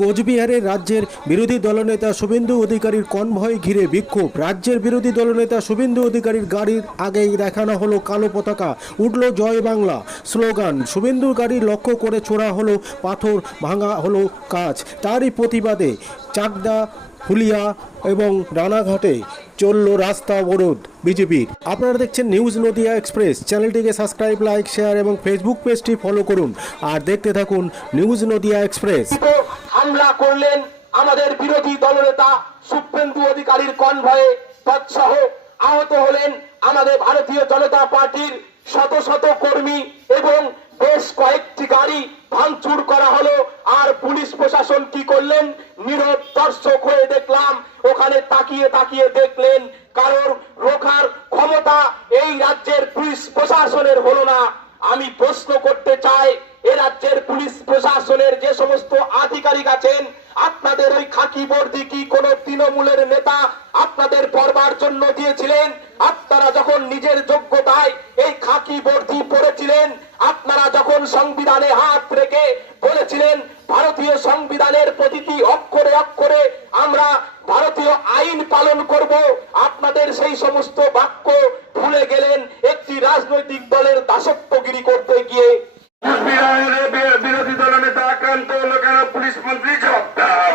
কোচবিহারের রাজ্যের বিরোধী দলনেতা শুভেন্দু অধিকারীর কনভয় ঘিরে বিক্ষোভ। রাজ্যের বিরোধী দলনেতা শুভেন্দু অধিকারীর গাড়ির আগেই দেখানো হলো কালো পতাকা, উঠল জয় বাংলা স্লোগান। শুভেন্দুর গাড়ি লক্ষ্য করে ছোড়া হলো পাথর, ভাঙা হলো কাজ তারই প্রতিবাদে চাকদা, হুলিয়া এবং রানাঘাটে চলল রাস্তা অবরোধ বিজেপির। আপনারা দেখছেন নিউজ নদিয়া এক্সপ্রেস। চ্যানেলটিকে সাবস্ক্রাইব, লাইক, শেয়ার এবং ফেসবুক পেজটি ফলো করুন। আর দেখতে থাকুন নিউজ নদিয়া এক্সপ্রেস। হামলা করলেন আমাদের বিরোধী দলনেতা শুভেন্দু অধিকারীর কনভয়ে তৎসহ আহত হলেন আমাদের ভারতীয় জনতা পার্টির শত শত কর্মী এবং বেশ কয়েকটি গাড়ি ভাঙচুর করা হলো। আর পুলিশ প্রশাসন কি করলেন? নীরব দর্শক হয়ে দেখলাম, ওখানে তাকিয়ে তাকিয়ে দেখলেন কারোর রোখার ক্ষমতা এই রাজ্যের পুলিশ প্রশাসনের হলো না। আমি প্রশ্ন করতে চাই এ রাজ্যের পুলিশ প্রশাসনের যে সমস্ত আধিকারিক আছেন, আপনাদের ওই খাকি বর্দি কি কোন তৃণমূলের নেতা আপনাদের পড়বার জন্য দিয়েছিলেন? আপনারা যখন নিজের যোগ্যতায় এই খাকি বর্দি পড়েছিলেন, আপনারা যখন সংবিধানে হাত রেখে বলেছিলেন, ভারতীয় সংবিধানের প্রতিটি অক্ষরে অক্ষরে আমরা ভারতীয় আইন পালন করব, আপনাদের সেই সমস্ত বাক্য ভুলে গেলেন একটি রাজনৈতিক দলের দাসত্বগিরি করতে গিয়ে কুচবিহারের বি- বিরোধী দলের নেতা আক্রান্ত হলো কেন পুলিশ মন্ত্রী জবাব দাও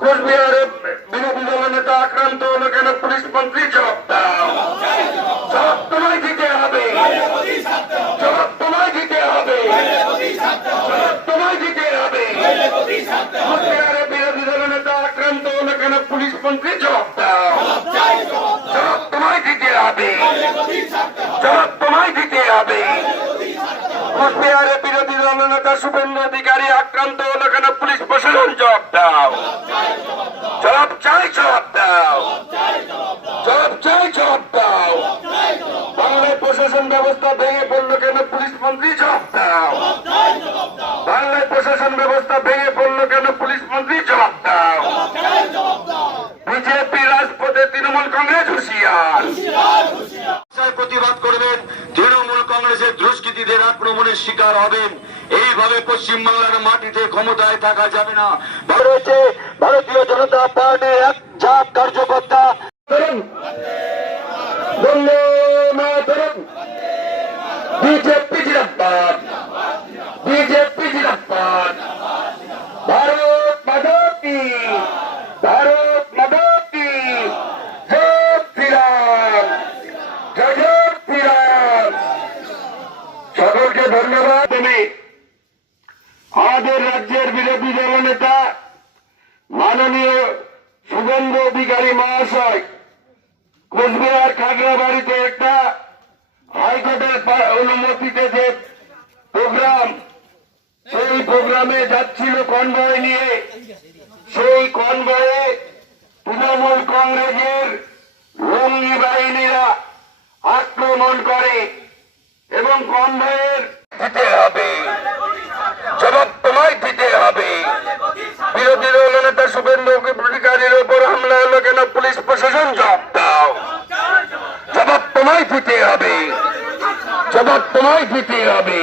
কোচবিহারের বিরোধী দলের নেতা আক্রান্ত হলো কেন? পুলিশ মন্ত্রী জবাব দাও। জবাব তোমায় দিতে হবে। জবাব তোমায় দিতে হবে। জবাব তোমায় দিতে হবে। নেতা দাও। শুভেন্দু অধিকারী আক্রান্ত পুলিশ প্রশাসন জবাব দাও। জবাব চাই জবাব দাও। জবাব চাই জবাব দাও। বাংলায় প্রশাসন ব্যবস্থা ভেঙে পড়ল কেন পুলিশ মন্ত্রী? জবাব দাও। বাংলায় প্রশাসন ব্যবস্থা ভেঙে পড়ল কেন পুলিশ মন্ত্রী? জবাব দাও। বিজেপি রাজপথে তৃণমূল কংগ্রেস হুঁশিয়ার। প্রতিবাদ করবেন কংগ্রেসের দুষ্কৃতীদের আক্রমণের শিকার হবেন। এইভাবে পশ্চিমবাংলার মাটিতে ক্ষমতায় থাকা যাবে না। রয়েছে ভারতীয় জনতা পার্টির এক ঝাঁক কার্যকর্তা। বিজেপি জিরাপাত বিজেপি জিরাপাত ভারত মাতা কি ভারত মাতা কি জয় শ্রীরাম জয় জয় শ্রীরাম সকলকে ধন্যবাদ তুমি আমাদের রাজ্যের বিরোধী দলনেতা মাননীয় শুভেন্দু অধিকারী মহাশয়, কোচবিহার খাগড়াবাড়িতে একটা হাইকোর্টের অনুমতিতে যে প্রোগ্রাম, সেই প্রোগ্রামে যাচ্ছিল কনভয় নিয়ে। সেই কনভয়ে তৃণমূল কংগ্রেসের লঙ্গি বাহিনীরা আক্রমণ করে এবং কনভয়ের দিতে হবে। জবাব তোমায় দিতে হবে। বিরোধী দল নেতা শুভেন্দু অধিকারীর উপর হামলা হলো কেন? পুলিশ প্রশাসন জবাব দাও। জবাব তোমায় দিতে হবে। জবাব তোমায় দিতে হবে।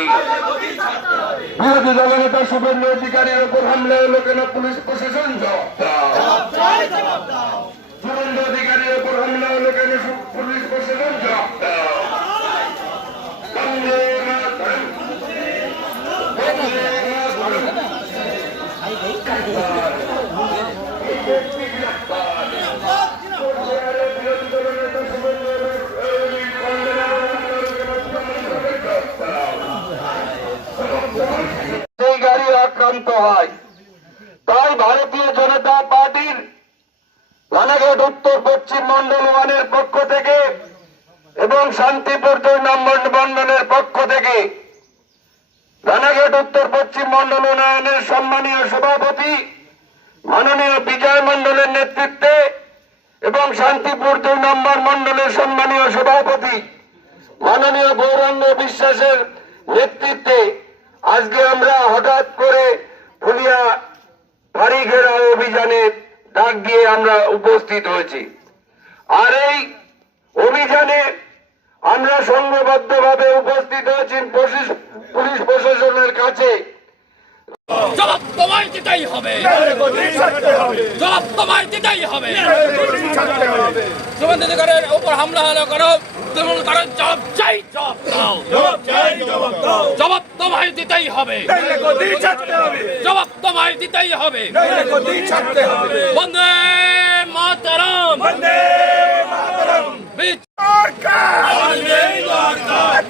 বিরোধী দল নেতা শুভেন্দু অধিকারীর উপর হামলা হলো কেন? পুলিশ প্রশাসন জবাব দাও। শুভেন্দু অধিকারীর উপর হামলা হলো কেন? পুলিশ প্রশাসন জবাব দাও বন্দে মাতরম। বন্দে মাতরম। সেই গাড়ি আক্রান্ত হয়। তাই ভারতীয় জনতা পার্টির রানাঘাট, উত্তর, পশ্চিম মন্ডল পক্ষ থেকে এবং শান্তিপুর দুই নম্বর মন্ডলের পক্ষ থেকে রানাঘাট উত্তর পশ্চিম মন্ডল উন্নয়নের সম্মানীয় সভাপতি, মাননীয় বিজয় মন্ডলের নেতৃত্বে এবং শান্তিপুর দুই নম্বর মন্ডলের সম্মানীয় সভাপতি, মাননীয় গৌরাঙ্গ বিশ্বাসের নেতৃত্বে আজকে আমরা হঠাৎ করে ফুলিয়া ফাঁড়ি ঘেরা অভিযানে ডাক দিয়ে আমরা উপস্থিত হয়েছি। আর এই অভিযানে আমরা সংঘবদ্ধভাবে উপস্থিত হয়েছি পুলিশ প্রশাসনের কাছে। জবাব তোমায় দিতেই হবে। জবাব তোমায় দিতেই হবে। শুভেন্দু অধিকারের উপর হামলা হলো করো তৃণমূল কারণ জবাব চাই জবাব দাও। জবাব তোমায় দিতেই হবে। জবাব তোমায় দিতেই হবে। বন্দে মাতারাম বীজ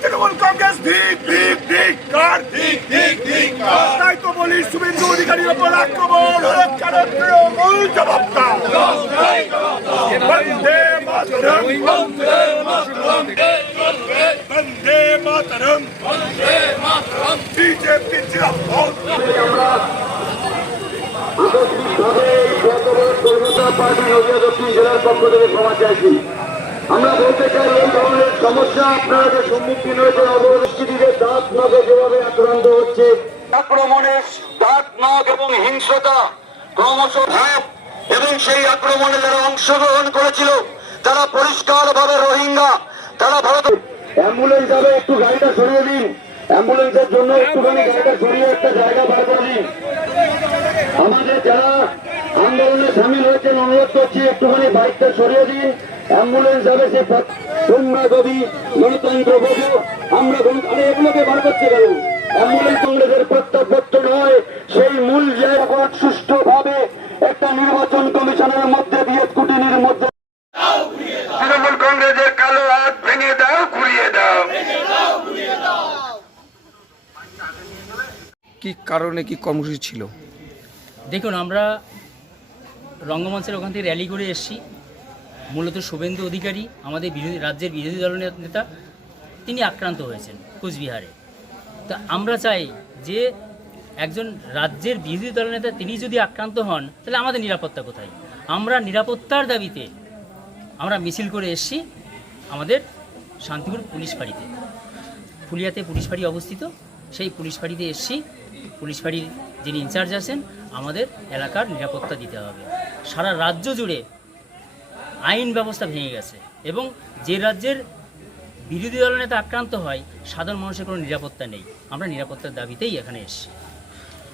তৃণমূল কংগ্রেস ঠিক ঠিক ঠিক কার ঠিক ঠিক ঠিক তাই তো বলি শুভেন্দু অধিকারীর ওপর আক্রমণ কেন তৃণমূল জবাব দাও বন্দে মাতরম। বন্দে মাতরম। বিজেপি পার্টি নদিয়া দক্ষিণ জেলার পক্ষ চাইছি আমরা বলতে চাই, এই ধরনের সমস্যা আপনারা যে সম্মুখীন হয়েছে অবস্থিতিদের দাঁত নখে যেভাবে আক্রান্ত হচ্ছে আক্রমণের দাঁত নখ এবং হিংস্রতা ক্রমশ ভাব এবং সেই আক্রমণে যারা অংশগ্রহণ করেছিল, তারা পরিষ্কার ভাবে রোহিঙ্গা, তারা ভারত অ্যাম্বুলেন্স যাবে একটু গাড়িটা সরিয়ে দিন অ্যাম্বুলেন্সের জন্য একটুখানি গাড়িটা সরিয়ে একটা জায়গা বার করে দিন আমাদের যারা আন্দোলনে সামিল হয়েছেন, অনুরোধ করছি একটুখানি বাইকটা সরিয়ে দিন। অ্যাম্বুলেন্স যাবে সে তোমরা যদি গণতন্ত্র বোঝো আমরা এগুলোকে বার করছে কেন? অ্যাম্বুলেন্স কংগ্রেসের প্রত্যাবর্ত নয় সেই মূল জায়গা সুষ্ঠুভাবে একটা নির্বাচন কমিশনের মধ্যে দিয়ে স্কুটিনির মধ্যে তৃণমূল কংগ্রেসের কালো হাত ভেঙে দাও ঘুরিয়ে দাও। কি কারণে কি কর্মসূচি ছিল? দেখুন আমরা রঙ্গমঞ্চের ওখান থেকে র্যালি করে এসেছি। মূলত শুভেন্দু অধিকারী আমাদের বিরোধী রাজ্যের বিরোধী দল নেতা তিনি আক্রান্ত হয়েছেন কুচবিহারে। তো আমরা চাই যে একজন রাজ্যের বিরোধী দল নেতা তিনি যদি আক্রান্ত হন, তাহলে আমাদের নিরাপত্তা কোথায়? আমরা নিরাপত্তার দাবিতে আমরা মিছিল করে এসেছি আমাদের শান্তিপুর পুলিশ ফাঁড়িতে ফুলিয়াতে পুলিশ ফাঁড়ি অবস্থিত। সেই পুলিশ ফাঁড়িতে এসছি। পুলিশ ফাঁড়ির যিনি ইনচার্জ আছেন, আমাদের এলাকার নিরাপত্তা দিতে হবে। সারা রাজ্য জুড়ে আইন ব্যবস্থা ভেঙে গেছে এবং যে রাজ্যের বিরোধী দলনেতা আক্রান্ত হয় সাধারণ মানুষের কোনো নিরাপত্তা নেই। আমরা নিরাপত্তার দাবিতেই এখানে এসেছি।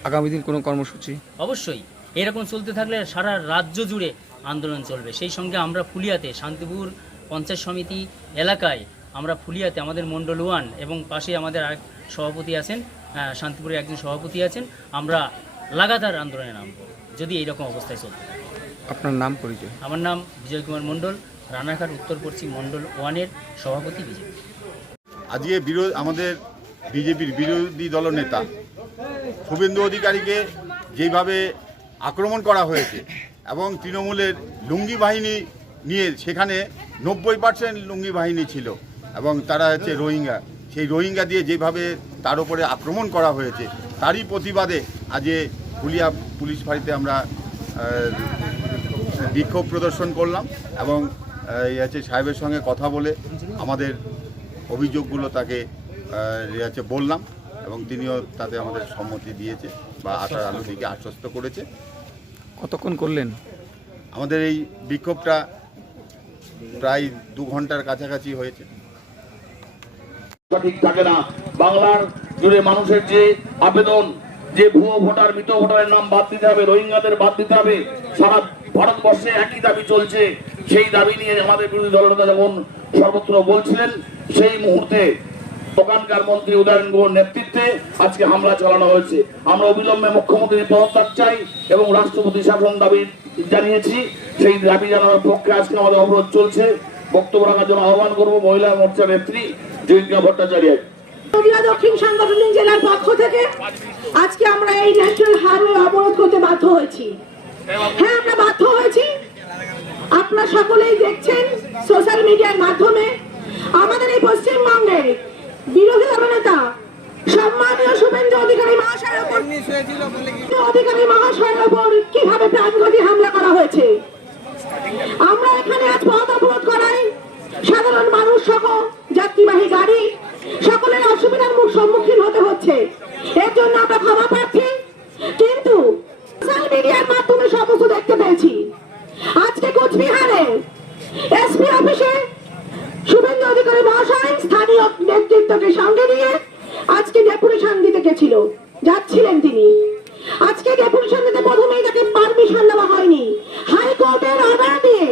আগামী দিন কোনো কর্মসূচি? অবশ্যই। এরকম চলতে থাকলে সারা রাজ্য জুড়ে আন্দোলন চলবে। সেই সঙ্গে আমরা ফুলিয়াতে শান্তিপুর পঞ্চায়েত সমিতি এলাকায় আমরা ফুলিয়াতে আমাদের মণ্ডল ওয়ান এবং পাশে আমাদের আরেক সভাপতি আছেন শান্তিপুরের একজন সভাপতি আছেন আমরা লাগাতার আন্দোলনে নামব যদি এইরকম অবস্থায় চলতে থাকে। আপনার নাম পরিচয়? আমার নাম বিজয় কুমার মণ্ডল। রানাঘাট উত্তর পশ্চিম মণ্ডল ওয়ানের সভাপতি বিজেপি। আজকে বিরোধ আমাদের বিজেপির বিরোধী দলনেতা শুভেন্দু অধিকারীকে যেভাবে আক্রমণ করা হয়েছে এবং তৃণমূলের লুঙ্গি বাহিনী নিয়ে সেখানে নব্বই পার্সেন্ট লুঙ্গি বাহিনী ছিল এবং তারা হচ্ছে রোহিঙ্গা। সেই রোহিঙ্গা দিয়ে যেভাবে তার উপরে আক্রমণ করা হয়েছে, তারই প্রতিবাদে আজকে পুলিয়া পুলিশ ফাঁড়িতে আমরা বিক্ষোভ প্রদর্শন করলাম এবং হচ্ছে সাহেবের সঙ্গে কথা বলে আমাদের অভিযোগগুলো তাকে এই বললাম এবং তিনিও তাতে আমাদের সম্মতি দিয়েছে বা আশার আলো দিকে আশ্বস্ত করেছে। কতক্ষণ করলেন? আমাদের এই বিক্ষোভটা প্রায় দু ঘণ্টার কাছাকাছি হয়েছে। সঠিক থাকে না। বাংলার জুড়ে মানুষের যে আবেদন যে ভুয়ো ভোটার মৃত ভোটারের নাম বাদ দিতে হবে রোহিঙ্গাদের বাদ দিতে হবে সারা ভারতবর্ষে একই দাবি চলছে। সেই দাবি নিয়ে আমাদের বিরোধী দলনেতা যেমন সর্বত্র বলছিলেন, সেই মুহূর্তে ওখানকার মন্ত্রী উদয়ন নেতৃত্বে আজকে হামলা চালানো হয়েছে। আমরা অবিলম্বে মুখ্যমন্ত্রীর পদত্যাগ চাই এবং রাষ্ট্রপতি শাসন দাবি জানিয়েছি। সেই দাবি জানানোর পক্ষে আজকে আমাদের অবরোধ চলছে। বক্তব্য রাখার জন্য আহ্বান করব মহিলা মোর্চা নেত্রী জয়িকা ভট্টাচার্য থেকে আজকে আমরা এই ন্যাশনাল হাইওয়ে অবরোধ করতে বাধ্য হয়েছি। হ্যাঁ আমরা বাধ্য হয়েছি। আপনারা সকলেই দেখছেন সোশ্যাল মিডিয়ার মাধ্যমে আমাদের এই পশ্চিমবঙ্গের বিরোধী দলনেতা সম্মানীয় শুভেন্দু অধিকারী মহাশয়ের উপর অধিকারী মহাশয়ের উপর কীভাবে প্রাণঘাতী হামলা করা হয়েছে? আমরা এখানে আজ পথ অবরোধ করাই। সাধারণ মানুষ সহ যাত্রীবাহী গাড়ি সকলের অসুবিধার মুখ সম্মুখীন হতে হচ্ছে। এর জন্য আমরা ক্ষমা প্রার্থী কিন্তু সোশ্যাল মিডিয়ার মাধ্যমে সমস্ত দেখতে পেয়েছি আজকে কোচবিহারে এসপি অফিসে শুভেন্দু অধিকারী মহাশয় স্থানীয় নেতৃত্বকে সঙ্গে নিয়ে আজকে ডেপুটেশন দিতে গেছিল যাচ্ছিলেন তিনি আজকে আজকে ডেপুটেশন দিতে প্রথমেই তাকে পারমিশন দেওয়া হয়নি অর্ডার দিয়ে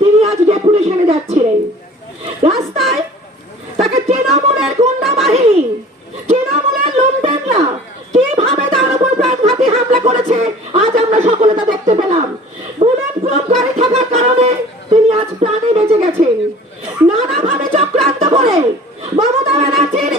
তিনি আজ ডেপুটেশনে যাচ্ছিলেন। রাস্তায় তাকে তৃণমূলের গুন্ডা বাহিনী তৃণমূলের লুণ্ঠেনরা কীভাবে তার উপর প্রাণঘাতী হামলা করেছে, আজ আমরা সকলে তা দেখতে পেলাম। বুলেট প্রুফ গাড়ি থাকার কারণে তিনি আজ প্রাণে বেঁচে গেছেন। নানাভাবে চক্রান্ত করে মমতা ব্যানার্জির